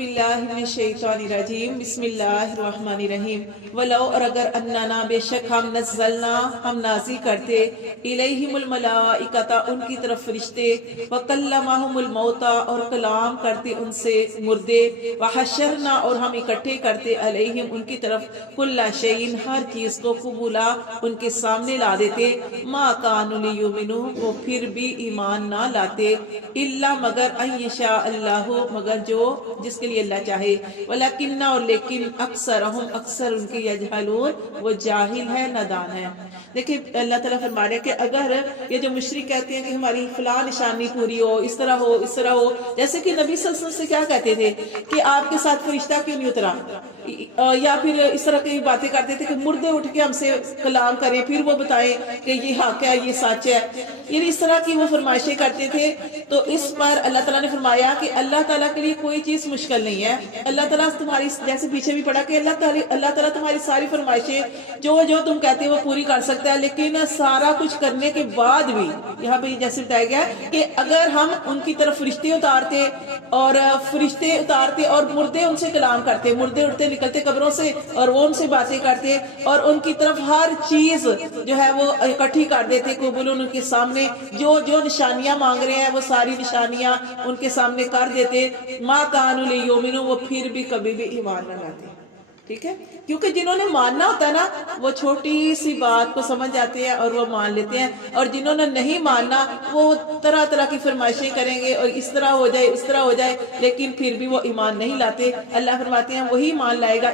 باللہ من الشیطان الرجیم بسم اللہ الرحمن الرحیم ولو اور اگر اننا بے شک ہم نزلنا ہم نازل کرتے الیہم الملائکۃ ان کی طرف فرشتے وکلمہم الموتى اور کلام کرتے ان سے مردے وحشرنا اور ہم اکٹھے کرتے علیہم ان کی طرف کل شیء ہر چیز کو قبولا ان کے سامنے لا دیتے ما کانوا لیؤمنوا وہ پھر بھی ایمان نہ لاتے الا مگر ان یشاء اللہ مگر جو جس کے لیے اللہ چاہے ولیکن اور لیکن اکثرہم اکثر ان کے یجہلون وہ جاہل ہے نادان ہے۔ دیکھیں اللہ تعالیٰ فرما رہے ہیں کہ اگر یہ جو مشرک کہتے ہیں کہ ہماری فلاں نشانی پوری ہو اس طرح ہو اس طرح ہو، جیسے کہ نبی صلی اللہ علیہ وسلم سے کیا کہتے تھے کہ آپ کے ساتھ فرشتہ کیوں نہیں اترا، یا پھر اس طرح کی باتیں کرتے تھے کہ مردے اٹھ کے ہم سے کلام کریں پھر وہ بتائیں کہ یہ حق ہے یہ سچ ہے، یعنی اس طرح کی وہ فرمائشیں کرتے تھے۔ تو اس پر اللہ تعالیٰ نے فرمایا کہ اللہ تعالیٰ کے لیے کوئی چیز مشکل نہیں ہے، اللہ تعالیٰ تمہاری جیسے پیچھے بھی پڑھا کہ اللہ تعالیٰ تمہاری ساری فرمائشیں جو تم کہتے ہیں وہ پوری کر سکتا ہے، لیکن سارا کچھ کرنے کے بعد بھی یہاں پہ جیسے بتایا گیا کہ اگر ہم ان کی طرف فرشتے اتارتے اور مردے ان سے کلام کرتے، مردے اٹھتے نکلتے قبروں سے اور وہ ان سے باتیں کرتے اور ان کی طرف ہر چیز جو ہے وہ اکٹھی کر دیتے قبول ان کے سامنے، جو نشانیاں مانگ رہے ہیں وہ ساری نشانیاں ان کے سامنے کر دیتے، ما کانوا لیؤمنوا وہ پھر بھی کبھی بھی ایمان نہ لاتے۔ ٹھیک ہے، کیونکہ جنہوں نے ماننا ہوتا ہے نا وہ چھوٹی سی بات کو سمجھ جاتے ہیں اور وہ مان لیتے ہیں، اور جنہوں نے نہیں ماننا وہ طرح طرح کی فرمائشیں کریں گے اور اس طرح ہو جائے اس طرح ہو جائے، لیکن پھر بھی وہ ایمان نہیں لاتے۔ اللہ فرماتے ہیں وہی مان لائے گا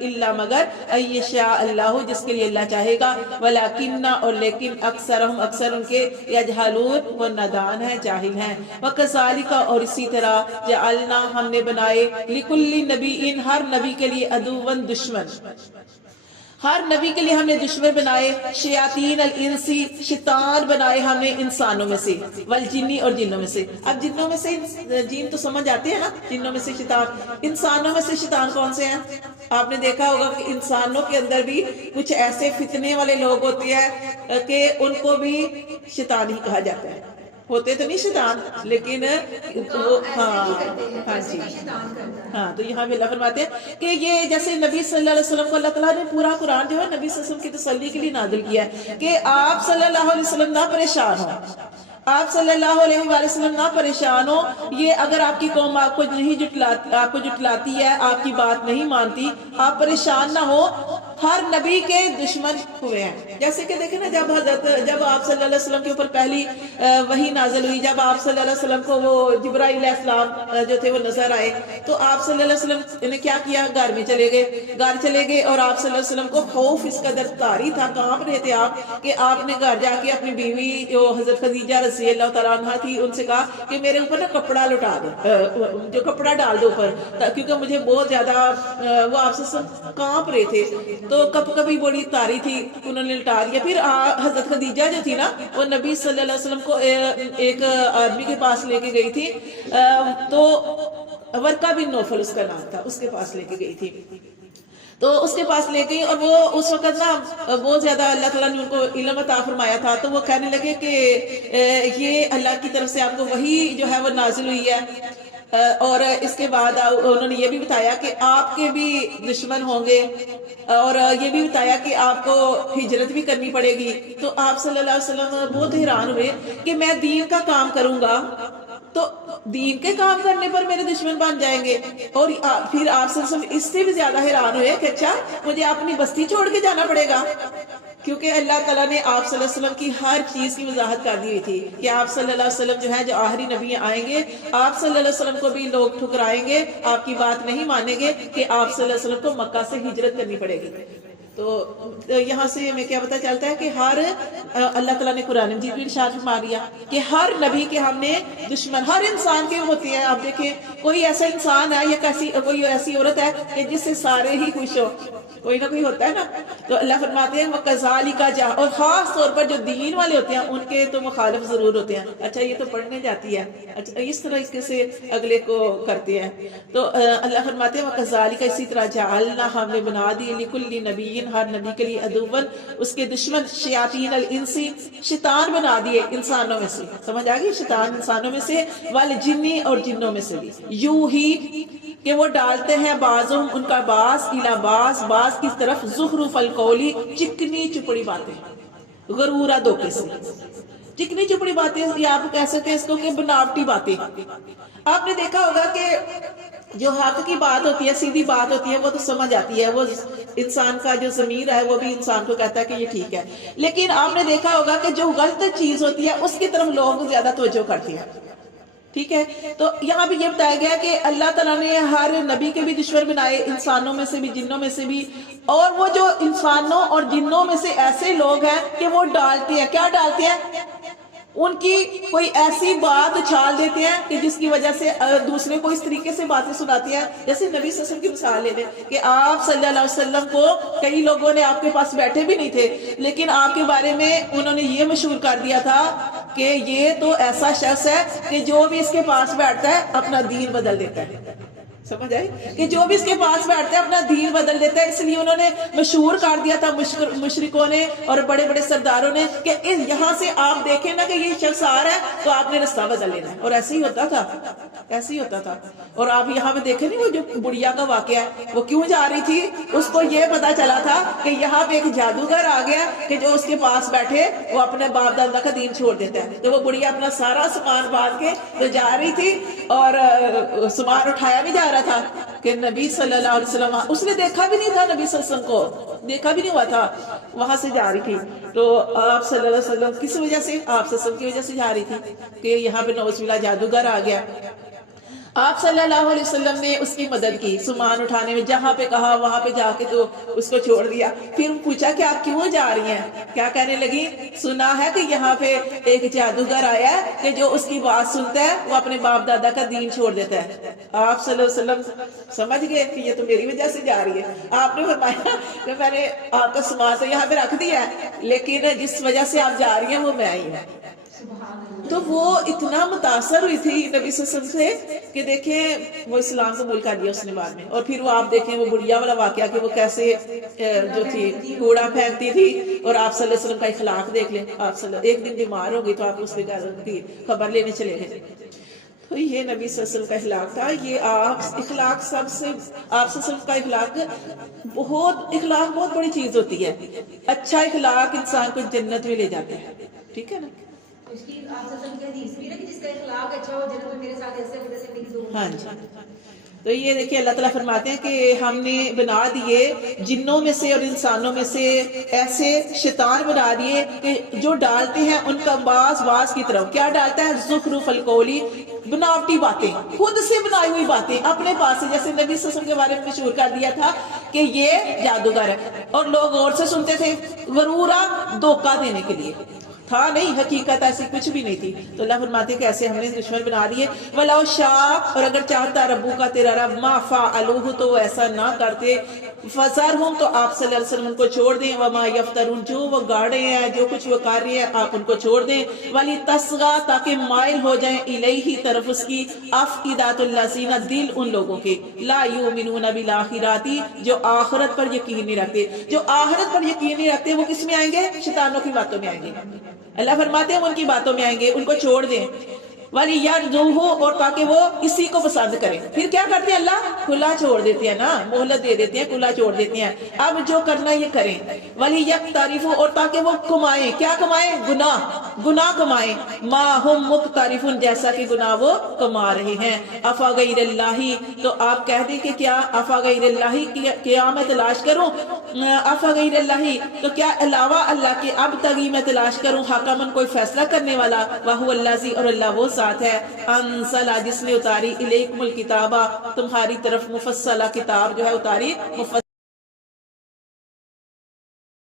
الا مگر ان یشاء اللہ جس کے لیے اللہ چاہے گا، ولیکن اور لیکن اکثرہم اکثر ان کے یجہلون وہ نادان ہیں جاہل ہیں۔ وکذالک اور اسی طرح جعلنا ہم نے بنائے لکل نبی ہر نبی کے لیے عدوا دشمن، ہر نبی کے لیے ہم نے دشمن بنائے، شیاطین الانسی شیطان بنائے ہم نے انسانوں میں سے، والجنی اور جنوں میں سے۔ اب جنوں میں سے جن تو سمجھ آتے ہیں نا، جنوں میں سے شیطان، انسانوں میں سے شیطان کون سے ہیں؟ آپ نے دیکھا ہوگا کہ انسانوں کے اندر بھی کچھ ایسے فتنے والے لوگ ہوتے ہیں کہ ان کو بھی شیطان ہی کہا جاتا ہے، ہوتے تو نہیں شیطان لیکن ہاں تو یہاں بھی اللہ فرماتے ہیں کہ یہ جیسے نبی صلی اللہ علیہ وسلم کو اللہ تعالیٰ نے پورا قرآن جو ہے نبی صلی اللہ علیہ وسلم کی تسلی کے لیے نازل کیا ہے کہ آپ صلی اللہ علیہ وسلم نہ پریشان ہو، آپ صلی اللہ علیہ وآلہ وسلم نہ پریشان ہو، یہ اگر آپ کی قوم آپ کو جٹلاتی ہے، آپ کی بات نہیں مانتی، آپ پریشان نہ ہو، ہر نبی کے دشمن ہوئے ہیں۔ جیسے کہ دیکھیں نا جب آپ صلی اللہ علیہ وسلم کے اوپر پہلی وحی نازل ہوئی، جب آپ صلی اللہ علیہ وسلم کو وہ جبرائیل علیہ السلام جو تھے وہ نظر آئے تو آپ صلی اللہ علیہ وسلم نے کیا کیا، گھر میں چلے گئے اور آپ صلی اللہ علیہ وسلم کو خوف اس قدر طاری تھا، کانپ رہے تھے آپ کہ آپ نے گھر جا کے اپنی بیوی جو حضرت خدیجہ رضی اللہ تعالیٰ عنہ تھی ان سے کہا کہ میرے اوپر نا کپڑا لٹا دو، جو کپڑا ڈال دو اوپر، کیونکہ مجھے بہت زیادہ وہ آپ سے سب کانپ رہے تھے، تو کبھی بڑی تاری تھی انہوں نے لٹا دیا۔ پھر حضرت خدیجہ جو تھی نا وہ نبی صلی اللہ علیہ وسلم کو ایک آدمی کے پاس لے کے گئی تھی، تو ورقہ بن نوفل اس کا نام تھا، اس کے پاس لے کے گئی تھی، تو اس کے پاس لے گئی اور وہ اس وقت نا بہت زیادہ اللہ تعالیٰ نے ان کو علم عطا فرمایا تھا، تو وہ کہنے لگے کہ یہ اللہ کی طرف سے آپ کو وحی جو ہے وہ نازل ہوئی ہے، اور اس کے بعد انہوں نے یہ بھی بتایا کہ آپ کے بھی دشمن ہوں گے، اور یہ بھی بتایا کہ آپ کو ہجرت بھی کرنی پڑے گی۔ تو آپ صلی اللہ علیہ وسلم بہت حیران ہوئے کہ میں دین کا کام کروں گا تو دین کے کام کرنے پر میرے دشمن بن جائیں گے، اور پھر آپ صلی اللہ علیہ وسلم اس سے بھی زیادہ حیران ہوئے کہ اچھا مجھے اپنی بستی چھوڑ کے جانا پڑے گا، کیونکہ اللہ تعالیٰ نے آپ صلی اللہ علیہ وسلم کی ہر چیز کی وضاحت کر دی ہوئی تھی کہ آپ صلی اللہ علیہ وسلم جو ہے جو آخری نبی آئیں گے، آپ صلی اللہ علیہ وسلم کو بھی لوگ ٹھکرائیں گے، آپ کی بات نہیں مانیں گے کہ آپ صلی اللہ علیہ وسلم کو مکہ سے ہجرت کرنی پڑے گی۔ تو یہاں سے ہمیں کیا پتہ چلتا ہے کہ ہر اللہ تعالیٰ نے قرآن مجید بھی ارشاد فرما دیا کہ ہر نبی کے ہم نے دشمن ہر انسان کے ہوتے ہیں۔ آپ دیکھیں کوئی ایسا انسان ہے یا کوئی ایسی عورت ہے کہ جس سے سارے ہی خوش ہو، کوئی نہ کوئی ہوتا ہے نا، تو اللہ فرماتے ہیں وَكَذَلِكَ اور خاص طور پر جو دین والے ہوتے ہیں ان کے تو مخالف ضرور ہوتے ہیں، اچھا یہ تو پڑھنے جاتی ہے، اچھا اس طرح سے اگلے کو کرتے ہیں۔ تو اللہ فرماتے ہیں وَكَذَلِكَ اسی طرح جعلنا ہم نے بنا دی لِكُلِّ نَبِيٍّ ہر نبی کے لیے عدوًا اس کے دشمن، شیاطین الانسی شیطان بنا دیے انسانوں میں سے، سمجھ آ گئی، شیطان انسانوں میں سے، والجنی اور جنوں میں سے بھی، یوحی کہ وہ ڈالتے ہیں بعضهم ان کا بعض الی بعض کی طرف زخرف القولی چکنی چپڑی باتیں، غرورہ دھوکے سے، چکنی چپڑی باتیں، یا آپ کہہ سکتے ہیں اس کو کہ بناوٹی باتیں۔ آپ نے دیکھا ہوگا کہ جو حق کی بات ہوتی ہے، سیدھی بات ہوتی ہے، وہ تو سمجھ آتی ہے، وہ انسان کا جو ضمیر ہے وہ بھی انسان کو کہتا ہے کہ یہ ٹھیک ہے، لیکن آپ نے دیکھا ہوگا کہ جو غلط چیز ہوتی ہے اس کی طرف لوگ زیادہ توجہ کرتے ہیں، ٹھیک ہے۔ تو یہاں بھی یہ بتایا گیا کہ اللہ تعالیٰ نے ہر نبی کے بھی دشمن بنائے، انسانوں میں سے بھی جنوں میں سے بھی، اور وہ جو انسانوں اور جنوں میں سے ایسے لوگ ہیں کہ وہ ڈالتے ہیں، کیا ڈالتے ہیں؟ ان کی کوئی ایسی بات اچھال دیتے ہیں کہ جس کی وجہ سے دوسرے کو اس طریقے سے باتیں سناتی ہیں، جیسے نبی صلی اللہ علیہ وسلم کی مثال لے لیں کہ آپ صلی اللہ علیہ وسلم کو کئی لوگوں نے آپ کے پاس بیٹھے بھی نہیں تھے، لیکن آپ کے بارے میں انہوں نے یہ مشہور کر دیا تھا کہ یہ تو ایسا شخص ہے کہ جو بھی اس کے پاس بیٹھتا ہے اپنا دین بدل دیتا ہے، سمجھ آئی؟ کہ جو بھی اس کے پاس بیٹھتا ہے اپنا دین بدل دیتا ہے۔ اس لیے انہوں نے مشہور کر دیا تھا مشرکوں نے اور بڑے بڑے سرداروں نے کہ یہاں سے آپ دیکھیں نا کہ یہ شخص آ رہا ہے تو آپ نے رستہ بدل لینا ہے، اور ایسے ہی ہوتا تھا، ایسے ہی ہوتا تھا۔ اور آپ یہاں میں دیکھیں نہیں وہ جو بڑھیا کا واقعہ ہے، وہ کیوں جا رہی تھی؟ اس کو یہ پتا چلا تھا کہ یہاں پہ ایک جادوگر آ گیا کہ جو اس کے پاس بیٹھے وہ اپنے باپ دادا کا دین چھوڑ دیتا ہے، تو وہ بڑھیا اپنا سارا سامان باندھ کے تو جا رہی تھی، اور سامان اٹھایا بھی جا رہا تھا کہ نبی صلی اللہ علیہ وسلم، اس نے دیکھا بھی نہیں تھا، نبی صلی اللہ علیہ وسلم کو دیکھا بھی نہیں ہوا تھا، وہاں سے جا رہی تھی۔ تو آپ صلی اللہ علیہ وسلم کس وجہ سے؟ آپ صلی اللہ علیہ وسلم کی وجہ سے جا رہی تھی کہ یہاں پہ نعوذ باللہ جادوگر آ گیا۔ آپ صلی اللہ علیہ وسلم نے اس کی مدد کی سامان اٹھانے میں، جہاں پہ کہا وہاں پہ جا کے تو اس کو چھوڑ دیا۔ پھر پوچھا کہ آپ کیوں جا رہی ہیں؟ کیا کہنے لگی؟ سنا ہے کہ یہاں پہ ایک جادوگر آیا ہے کہ جو اس کی بات سنتا ہے وہ اپنے باپ دادا کا دین چھوڑ دیتا ہے۔ آپ صلی اللہ علیہ وسلم سمجھ گئے کہ یہ تو میری وجہ سے جا رہی ہے۔ آپ نے فرمایا کہ میں نے آپ کا سامان تو یہاں پہ رکھ دیا ہے، لیکن جس وجہ سے آپ جا رہی ہیں وہ میں آئی ہوں۔ تو وہ اتنا متاثر ہوئی تھی نبی صلی اللہ علیہ وسلم سے کہ دیکھیں وہ اسلام قبول کر لیا اس نے بعد میں۔ اور پھر وہ آپ دیکھیں وہ بڑھیا والا واقعہ کہ وہ کیسے جو تھی کوڑا پھینکتی تھی، اور آپ صلی اللہ علیہ وسلم کا اخلاق دیکھ لیں۔ آپ صلی اللہ ایک دن بیمار ہو گئی تو آپ اس کے گھر کی خبر لینے چلے گئے، تو یہ نبی صلی اللہ علیہ وسلم کا اخلاق تھا۔ یہ آپ اخلاق سب سے، آپ صلی اللہ علیہ وسلم کا اخلاق بہت بڑی چیز ہوتی ہے۔ اچھا اخلاق انسان کو جنت میں لے جاتا ہے، ٹھیک ہے نا؟ ہاں جی، تو یہ دیکھیں اللہ تعالیٰ فرماتے ہیں کہ ہم نے بنا دیے جنوں میں سے اور انسانوں میں سے ایسے شیطان بنا دیے کہ جو ڈالتے ہیں ان کا بعض کی طرف، کیا ڈالتا ہے؟ زخرف القولی، بناوٹی باتیں، خود سے بنائی ہوئی باتیں اپنے پاس سے، جیسے نبی صلی اللہ علیہ وسلم کے بارے میں مشہور کر دیا تھا کہ یہ جادوگر ہے، اور لوگ غور سے سنتے تھے، غرورہ دھوکہ دینے کے لیے تھا، نہیں حقیقت ایسی کچھ بھی نہیں تھی۔ تو اللہ فرماتے کہ ایسے ہم نے دشمن بنا دیے۔ وَلَوْ شَاءَ، اور اگر چاہتا ربو کا تیرا رب، مَا فَعَلُوهُ، تو وہ ایسا نہ کرتے، فَذَرْهُمْ، تو آپ صلی اللہ علیہ وسلم ان کو چھوڑ دیں، وَمَا يَفْتَرُونَ، جو وہ گاڑے ہیں، جو کچھ وہ کر رہے ہیں آپ ان کو چھوڑ دیں، وَلِتَصْغَىٰ، تاکہ مائل ہو جائیں الیہ، طرف اس کی، أَفْئِدَةُ الَّذِينَ، دل ان لوگوں کے، لَا يُؤْمِنُونَ بِالْآخِرَةِ، جو آخرت پر یقین نہیں رکھتے۔ جو آخرت پر یقین نہیں رکھتے وہ کس میں آئیں گے؟ شیطانوں کی باتوں میں آئیں گے۔ اللہ فرماتے ہیں ان کی باتوں میں آئیں گے، ان کو چھوڑ دیں۔ وَلِيَرْضُوهُ، اور تاکہ وہ اسی کو پسند کریں۔ پھر کیا کرتے ہیں؟ اللہ کھلا چھوڑ دیتے ہیں نا، مہلت دے دیتے ہیں، کھلا چھوڑ دیتے ہیں، اب جو کرنا یہ کریں۔ وَلِيَقْتَرِفُوا، اور تاکہ وہ کمائیں، کیا کمائیں؟ گناہ کمائیں، مَا هُمْ مُقْتَرِفُونَ، جیسا کہ گناہ وہ کما رہے ہیں۔ أَفَغَيْرَ اللَّهِ، تو آپ کہہ دیں کہ کیا أَفَغَيْرَ اللَّهِ، کیا میں تلاش کروں؟ أَفَغَيْرَ اللَّهِ، تو کیا علاوہ اللہ کے اب تگی میں تلاش کروں، حکمن، کوئی فیصلہ کرنے والا، وَهُوَ الَّذِي، اور اللہ وہ ذات ہے، انزل، جس نے اتاری، الیکم الکتابہ، تمہاری طرف مفصلہ کتاب جو ہے اتاری، مفصلہ